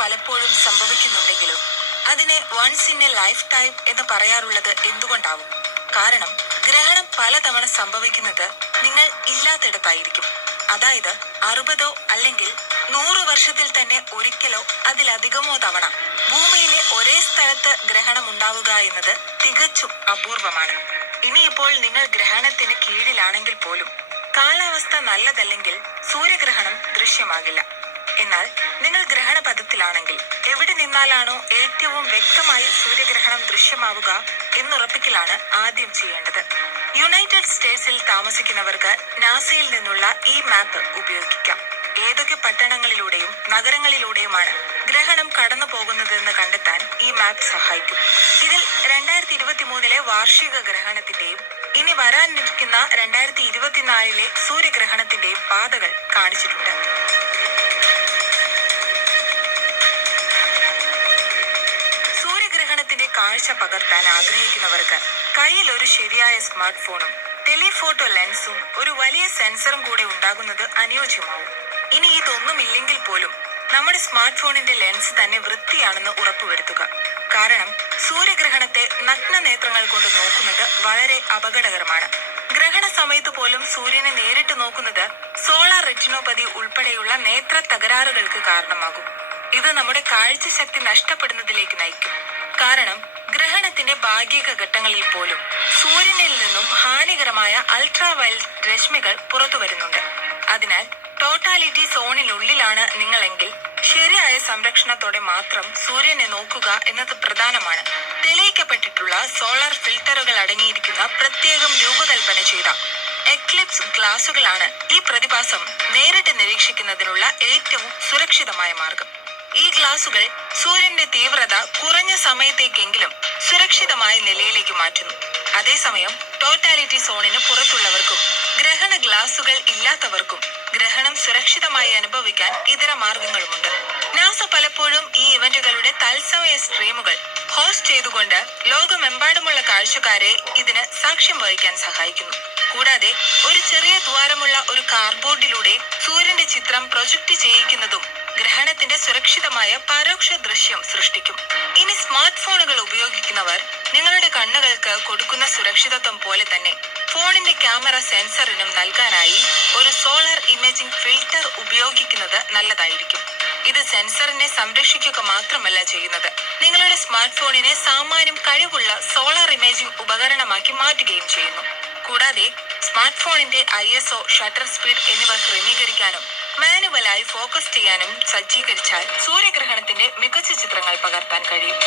പലപ്പോഴും സംഭവിക്കുന്നുണ്ടെങ്കിലും അതിനെ once in a lifetime എന്ന് പറയാറുള്ളത് എന്തുകൊണ്ടാവും? കാരണം ഗ്രഹണം പലതവണ സംഭവിക്കുന്നത് നിങ്ങൾ ഇല്ലാത്തിടത്തായിരിക്കും. അതായത് 60 അല്ലെങ്കിൽ 100 വർഷത്തിൽ തന്നെ ഒരിക്കലോ അതിലധികമോ തവണ ഭൂമിയിലെ ഒരേ സ്ഥലത്ത് ഗ്രഹണം ഉണ്ടാവുക എന്നത് തികച്ചും അപൂർവമാണ്. ഇനിയിപ്പോൾ നിങ്ങൾ ഗ്രഹണത്തിന് കീഴിലാണെങ്കിൽ പോലും കാലാവസ്ഥ നല്ലതല്ലെങ്കിൽ സൂര്യഗ്രഹണം ദൃശ്യമാകില്ല. എന്നാൽ നിങ്ങൾ ഗ്രഹണപഥത്തിലാണെങ്കിൽ എവിടെ നിന്നാലാണോ ഏറ്റവും വ്യക്തമായി സൂര്യഗ്രഹണം ദൃശ്യമാവുക എന്നുറപ്പിക്കലാണ് ആദ്യം ചെയ്യേണ്ടത്. യുണൈറ്റഡ് സ്റ്റേറ്റ്സിൽ താമസിക്കുന്നവർക്ക് നാസയിൽ നിന്നുള്ള ഈ മാപ്പ് ഉപയോഗിക്കാം. ഏതൊക്കെ പട്ടണങ്ങളിലൂടെയും നഗരങ്ങളിലൂടെയുമാണ് ഗ്രഹണം കടന്നു പോകുന്നതെന്ന് കണ്ടെത്താൻ ഈ മാപ്പ് സഹായിക്കും. ഇതിൽ 2023 വാർഷിക ഗ്രഹണത്തിന്റെയും ഇനി വരാനിരിക്കുന്ന 2024 സൂര്യഗ്രഹണത്തിന്റെയും പാതകൾ കാണിച്ചിട്ടുണ്ട്. സൂര്യഗ്രഹണത്തിന്റെ കാഴ്ച പകർത്താൻ ആഗ്രഹിക്കുന്നവർക്ക് കയ്യിൽ ഒരു ശരിയായ സ്മാർട്ട് ഫോണും ടെലിഫോട്ടോ ലെൻസും ഒരു വലിയ സെൻസറും കൂടെ ഉണ്ടാകുന്നത് അനുയോജ്യമാവും. ഇനി ഇതൊന്നുമില്ലെങ്കിൽ പോലും നമ്മുടെ സ്മാർട്ട് ഫോണിന്റെ ലെൻസ് തന്നെ വൃത്തിയാണെന്ന് ഉറപ്പുവരുത്തുക. കാരണം സൂര്യഗ്രഹണത്തെ നഗ്ന നേത്രങ്ങൾ കൊണ്ട് നോക്കുന്നത് വളരെ അപകടകരമാണ്. ഗ്രഹണ സമയത്ത് പോലും സൂര്യനെ നേരിട്ട് നോക്കുന്നത് സോളാർ റെറ്റിനോപ്പതി ഉൾപ്പെടെയുള്ള നേത്ര തകരാറുകൾക്ക് കാരണമാകും. ഇത് നമ്മുടെ കാഴ്ചശക്തി നഷ്ടപ്പെടുന്നതിലേക്ക് നയിക്കും. കാരണം ഗ്രഹണത്തിന്റെ ഭാഗിക ഘട്ടങ്ങളിൽ പോലും സൂര്യനിൽ നിന്നും ഹാനികരമായ അൾട്രാവയലറ്റ് രശ്മികൾ പുറത്തു വരുന്നുണ്ട്. അതിനാൽ ടോട്ടാലിറ്റി സോണിനുള്ളിലാണ് നിങ്ങളെങ്കിൽ ശരിയായ സംരക്ഷണത്തോടെ മാത്രം സൂര്യനെ നോക്കുക എന്നത് പ്രധാനമാണ്. തെളിയിക്കപ്പെട്ടിട്ടുള്ള സോളാർ ഫിൽട്ടറുകൾ അടങ്ങിയിരിക്കുന്ന പ്രത്യേകം രൂപകൽപ്പന ചെയ്ത എക്ലിപ്സ് ഗ്ലാസുകളാണ് ഈ പ്രതിഭാസം നേരിട്ട് നിരീക്ഷിക്കുന്നതിനുള്ള ഏറ്റവും സുരക്ഷിതമായ മാർഗം. ഈ ഗ്ലാസുകൾ സൂര്യന്റെ തീവ്രത കുറഞ്ഞ സമയത്തേക്കെങ്കിലും സുരക്ഷിതമായ നിലയിലേക്ക് മാറ്റുന്നു. അതേസമയം ടോട്ടാലിറ്റി സോണിന് പുറത്തുള്ളവർക്കും ഗ്രഹണ ഗ്ലാസുകൾ ഇല്ലാത്തവർക്കും ഗ്രഹണം സുരക്ഷിതമായി അനുഭവിക്കാൻ ഇതര മാർഗങ്ങളുമുണ്ട്. നാസ പലപ്പോഴും ഈ ഇവന്റുകളുടെ തത്സമയ സ്ട്രീമുകൾ ഹോസ്റ്റ് ചെയ്തുകൊണ്ട് ലോകമെമ്പാടുമുള്ള കാഴ്ചക്കാരെ ഇതിന് സാക്ഷ്യം വഹിക്കാൻ സഹായിക്കുന്നു. കൂടാതെ ഒരു ചെറിയ ദ്വാരമുള്ള ഒരു കാർഡ്ബോർഡിലൂടെ സൂര്യന്റെ ചിത്രം പ്രൊജക്ട് ചെയ്യിക്കുന്നതും ഗ്രഹണത്തിന്റെ സുരക്ഷിതമായ പരോക്ഷ ദൃശ്യം സൃഷ്ടിക്കും. ഇനി സ്മാർട്ട് ഫോണുകൾ ഉപയോഗിക്കുന്നവർ നിങ്ങളുടെ കണ്ണുകൾക്ക് കൊടുക്കുന്ന സുരക്ഷിതത്വം പോലെ തന്നെ ഫോണിന്റെ ക്യാമറ സെൻസറിനും നൽകാനായി ഒരു സോളാർ ഇമേജിംഗ് ഫിൽട്ടർ ഉപയോഗിക്കുന്നത് നല്ലതായിരിക്കും. ഇത് സെൻസറിനെ സംരക്ഷിക്കുക മാത്രമല്ല ചെയ്യുന്നത്, നിങ്ങളുടെ സ്മാർട്ട് ഫോണിനെ സാമാന്യം കഴിവുള്ള സോളാർ ഇമേജിംഗ് ഉപകരണമാക്കി മാറ്റുകയും ചെയ്യുന്നു. കൂടാതെ സ്മാർട്ട് ഫോണിന്റെ ISO, ഷട്ടർ സ്പീഡ് എന്നിവ ക്രമീകരിക്കാനും മാനുവലായി ഫോക്കസ് ചെയ്യാനും സജ്ജീകരിച്ചാൽ സൂര്യഗ്രഹണത്തിന്റെ മികച്ച ചിത്രങ്ങൾ പകർത്താൻ കഴിയും.